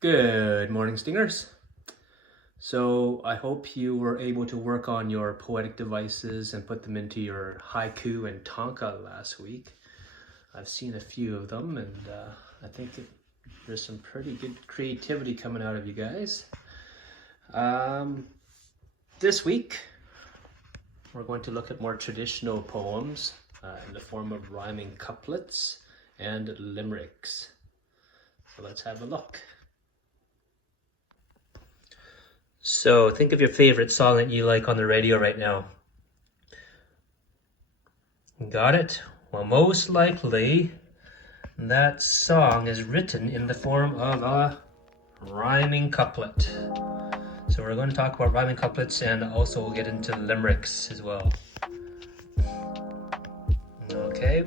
Good morning, Stingers. So I hope you were able to work on your poetic devices and put them into your haiku and tanka last week. I've seen a few of them, and I think there's some pretty good creativity coming out of you guys. This week, we're going to look at more traditional poems in the form of rhyming couplets and limericks. So let's have a look. So think of your favorite song that you like on the radio right now. Got it? Well, most likely that song is written in the form of a rhyming couplet. So we're going to talk about rhyming couplets, and also we'll get into limericks as well. Okay,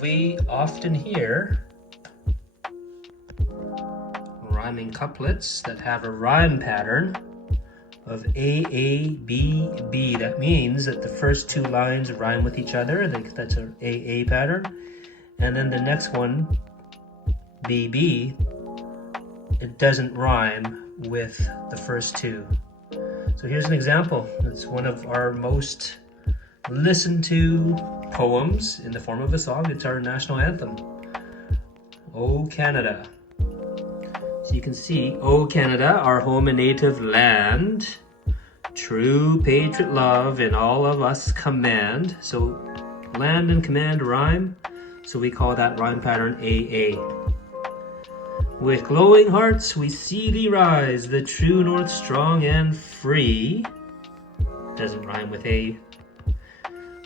we often hear rhyming couplets that have a rhyme pattern of A, A, B, B. That means that the first two lines rhyme with each other. That's an A, A pattern. And then the next one, B, B, it doesn't rhyme with the first two. So here's an example. It's one of our most listened to poems in the form of a song. It's our national anthem, O Canada. So you can see, O Canada, our home and native land, true patriot love in all of us command. So land and command rhyme, so we call that rhyme pattern AA. With glowing hearts we see thee rise, the true north strong and free. Doesn't rhyme with A.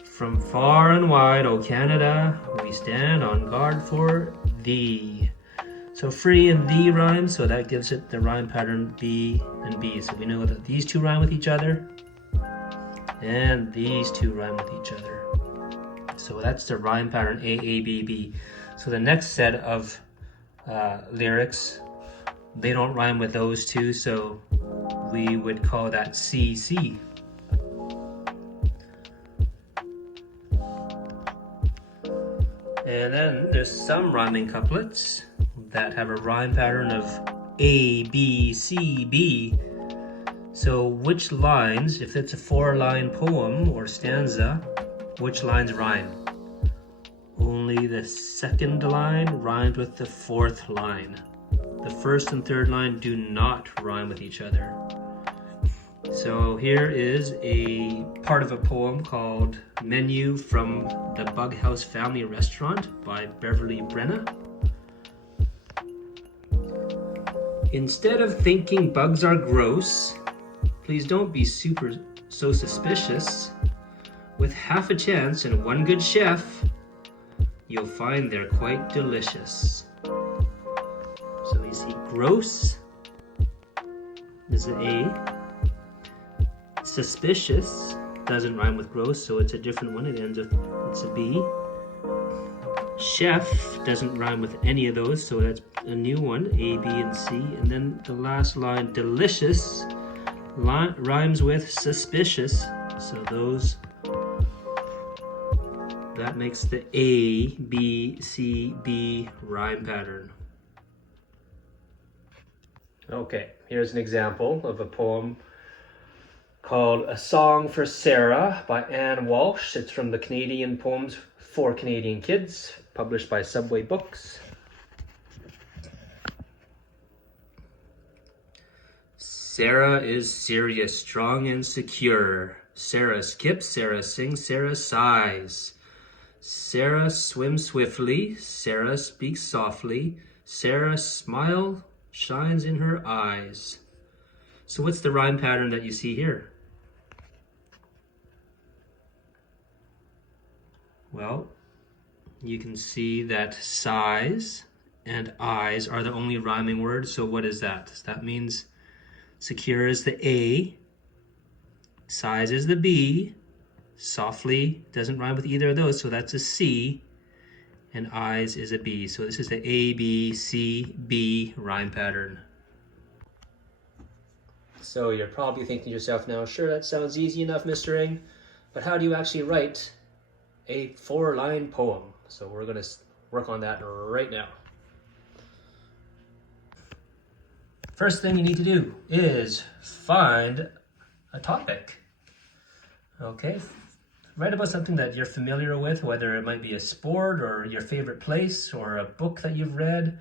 From far and wide, O Canada, we stand on guard for thee. So free and thee rhyme, so that gives it the rhyme pattern B and B. So we know that these two rhyme with each other, and these two rhyme with each other. So that's the rhyme pattern A, A, B, B. So the next set of lyrics, they don't rhyme with those two, so we would call that C, C. And then there's some rhyming couplets that have a rhyme pattern of A, B, C, B. So which lines, if it's a 4-line poem or stanza, which lines rhyme? Only the second line rhymed with the fourth line. The first and third line do not rhyme with each other. So here is a part of a poem called Menu from the Bug House Family Restaurant by Beverly Brenna. Instead of thinking bugs are gross, please don't be so suspicious. With half a chance and one good chef, you'll find they're quite delicious. So we see gross is an A. Suspicious doesn't rhyme with gross, so it's a different one. It ends with, it's a B. Chef doesn't rhyme with any of those, so that's a new one, A, B, and C. And then the last line, delicious, rhymes with suspicious. So that makes the A, B, C, B rhyme pattern. Okay, here's an example of a poem called A Song for Sarah by Anne Walsh. It's from the Canadian Poems for Canadian Kids, published by Subway Books. Sarah is serious, strong and secure. Sarah skips, Sarah sings, Sarah sighs. Sarah swims swiftly, Sarah speaks softly. Sarah's smile shines in her eyes. So what's the rhyme pattern that you see here? Well, you can see that sighs and eyes are the only rhyming words. So what is that? That means secure is the A, sighs is the B, softly doesn't rhyme with either of those, so that's a C, and eyes is a B. So this is the A, B, C, B rhyme pattern. So you're probably thinking to yourself now, sure, that sounds easy enough, Mr. Ing, but how do you actually write a 4-line poem? So we're going to work on that right now. First thing you need to do is find a topic. Okay, write about something that you're familiar with, whether it might be a sport or your favorite place or a book that you've read.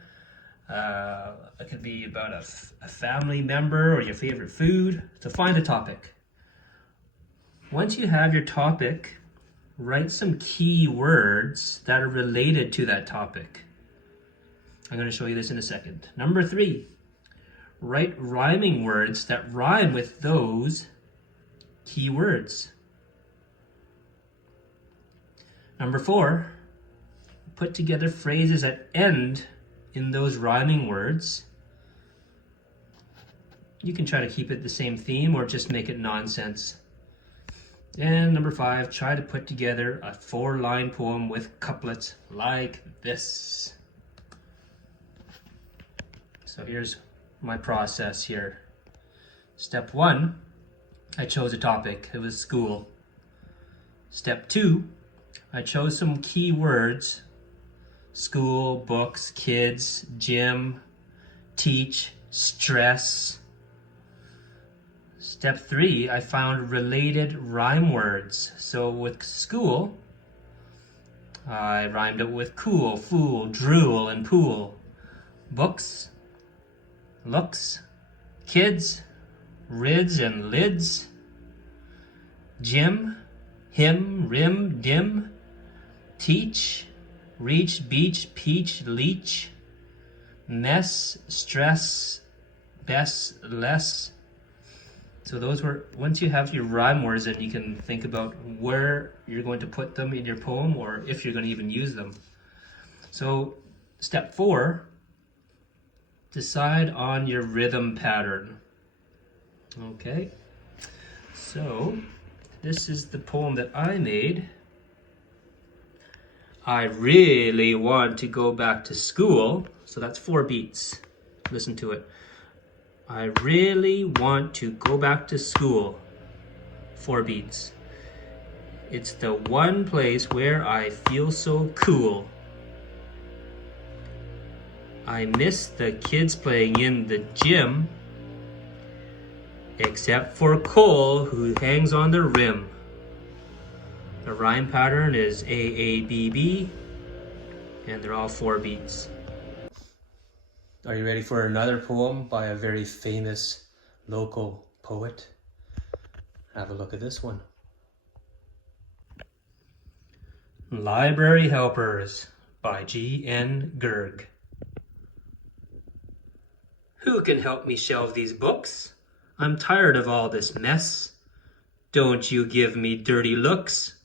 It could be about a family member or your favorite food. So find a topic. Once you have your topic, write some key words that are related to that topic. I'm going to show you this in a second. Number 3, write rhyming words that rhyme with those key words. Number 4, put together phrases that end in those rhyming words. You can try to keep it the same theme or just make it nonsense. And number 5, try to put together a 4-line poem with couplets like this. So here's my process here. Step 1, I chose a topic. It was school. Step 2, I chose some key words: school, books, kids, gym, teach, stress. Step 3, I found related rhyme words. So with school, I rhymed it with cool, fool, drool, and pool. Books, looks, kids, rids and lids. Gym, him, rim, dim. Teach, reach, beach, peach, leech. Mess, stress, best, less. So those were, once you have your rhyme words, then you can think about where you're going to put them in your poem or if you're going to even use them. So step 4, decide on your rhythm pattern. Okay, so this is the poem that I made. I really want to go back to school. So that's 4 beats. Listen to it. I really want to go back to school. 4 beats. It's the one place where I feel so cool. I miss the kids playing in the gym, except for Cole, who hangs on the rim. The rhyme pattern is A-A-B-B, and they're all 4 beats. Are you ready for another poem by a very famous local poet? Have a look at this one. Library Helpers by G.N. Gerg. Who can help me shelve these books? I'm tired of all this mess. Don't you give me dirty looks.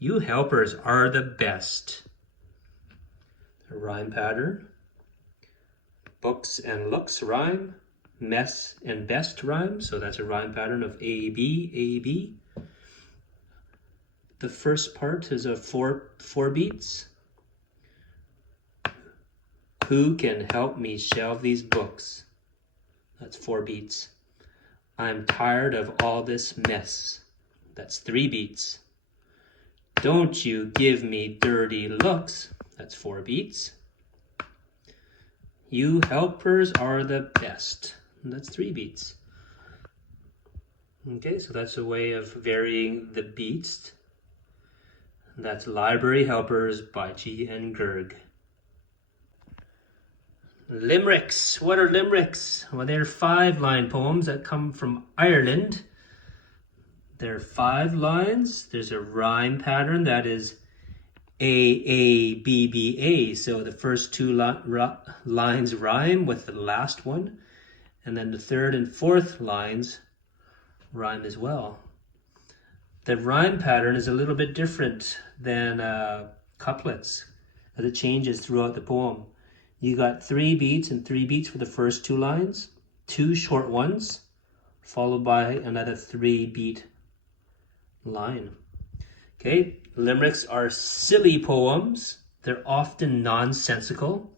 You helpers are the best. The rhyme pattern. Books and looks rhyme. Mess and best rhyme. So that's a rhyme pattern of A, B, A, B. The first part is a 4 beats. Who can help me shelve these books? That's 4 beats. I'm tired of all this mess. That's 3 beats. Don't you give me dirty looks. That's 4 beats. You helpers are the best. That's 3 beats. Okay, so that's a way of varying the beats. That's Library Helpers by G.N. Gerg. Limericks. What are limericks? Well, they're 5-line poems that come from Ireland. There are 5 lines. There's a rhyme pattern that is A-A-B-B-A. So the first 2 lines rhyme with the last one. And then the 3rd and 4th lines rhyme as well. The rhyme pattern is a little bit different than couplets, as it changes throughout the poem. You got 3 beats and 3 beats for the first 2 lines, 2 short ones, followed by another 3-beat line. Okay, limericks are silly poems. They're often nonsensical,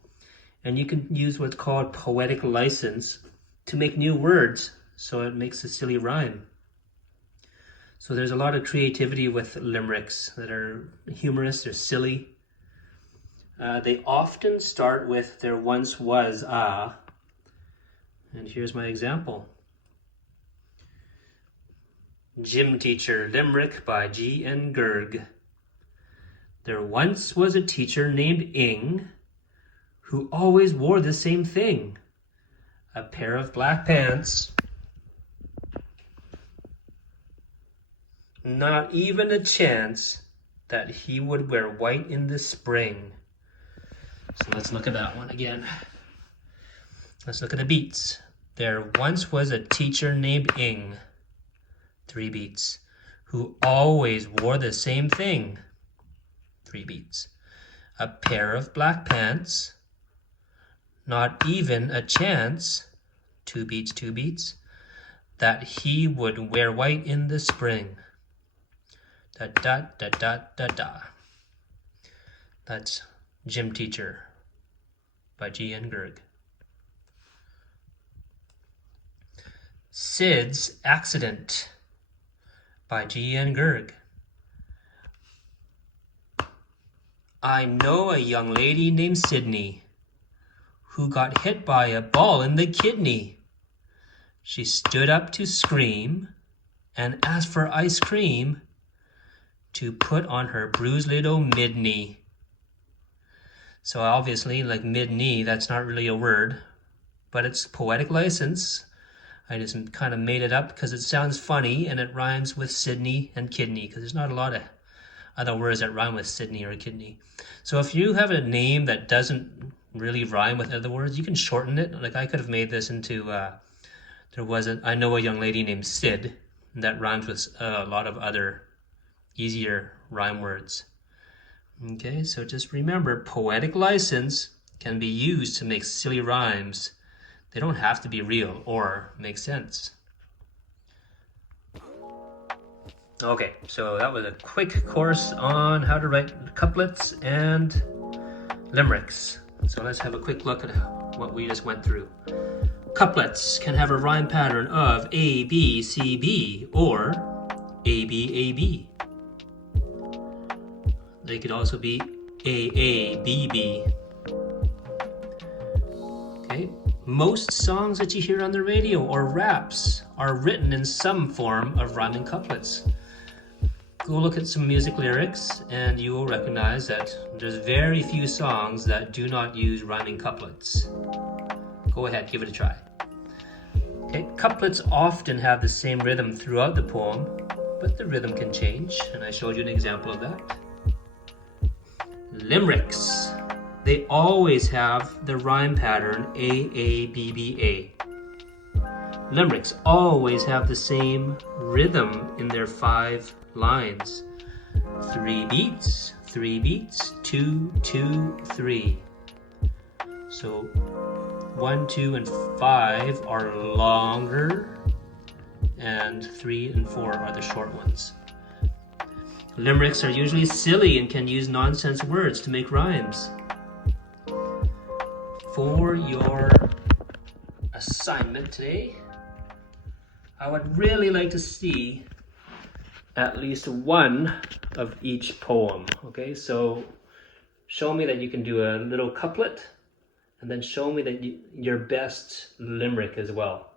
and you can use what's called poetic license to make new words, so it makes a silly rhyme. So there's a lot of creativity with limericks that are humorous, they're silly. They often start with "there once was a," And here's my example. Gym Teacher Limerick by G.N. Gerg. There once was a teacher named Ing who always wore the same thing. A pair of black pants. Not even a chance that he would wear white in the spring. So let's look at that one again. Let's look at the beats. There once was a teacher named Ing, 3 beats, who always wore the same thing, 3 beats. A pair of black pants, not even a chance, 2 beats, 2 beats, that he would wear white in the spring. Da da da da da da. That's Gym Teacher by G.N. Gerg. Sid's Accident by G.N. Gerg. I know a young lady named Sydney who got hit by a ball in the kidney. She stood up to scream and asked for ice cream to put on her bruised little mid-knee. So obviously, like mid-knee, that's not really a word, but it's poetic license. I just kind of made it up because it sounds funny and it rhymes with Sydney and kidney, because there's not a lot of other words that rhyme with Sydney or kidney. So if you have a name that doesn't really rhyme with other words, you can shorten it. Like I could have made this into, I know a young lady named Sid, that rhymes with a lot of other easier rhyme words. Okay, so just remember, poetic license can be used to make silly rhymes. They don't have to be real or make sense. Okay, so that was a quick course on how to write couplets and limericks. So let's have a quick look at what we just went through. Couplets can have a rhyme pattern of A, B, C, B, or A, B, A, B. They could also be A, B, B. Okay. Most songs that you hear on the radio or raps are written in some form of rhyming couplets. Go look at some music lyrics and you will recognize that there's very few songs that do not use rhyming couplets. Go ahead, give it a try. Okay, couplets often have the same rhythm throughout the poem, but the rhythm can change, and I showed you an example of that. Limericks. They always have the rhyme pattern A, B, B, A. Limericks always have the same rhythm in their 5 lines. 3 beats, 3 beats, 2, 2, 3. So 1, 2, and 5 are longer, and 3 and 4 are the short ones. Limericks are usually silly and can use nonsense words to make rhymes. For your assignment today, I would really like to see at least one of each poem. Okay, so show me that you can do a little couplet, and then show me that your best limerick as well.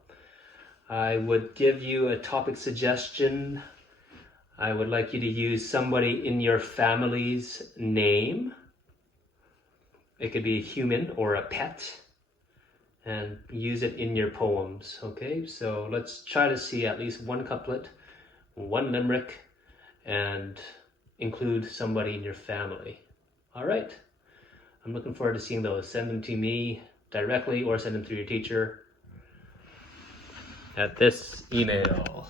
I would give you a topic suggestion. I would like you to use somebody in your family's name. It could be a human or a pet, and use it in your poems. Okay, so let's try to see at least one couplet, one limerick, and include somebody in your family. All right, I'm looking forward to seeing those. Send them to me directly or send them through your teacher at this email.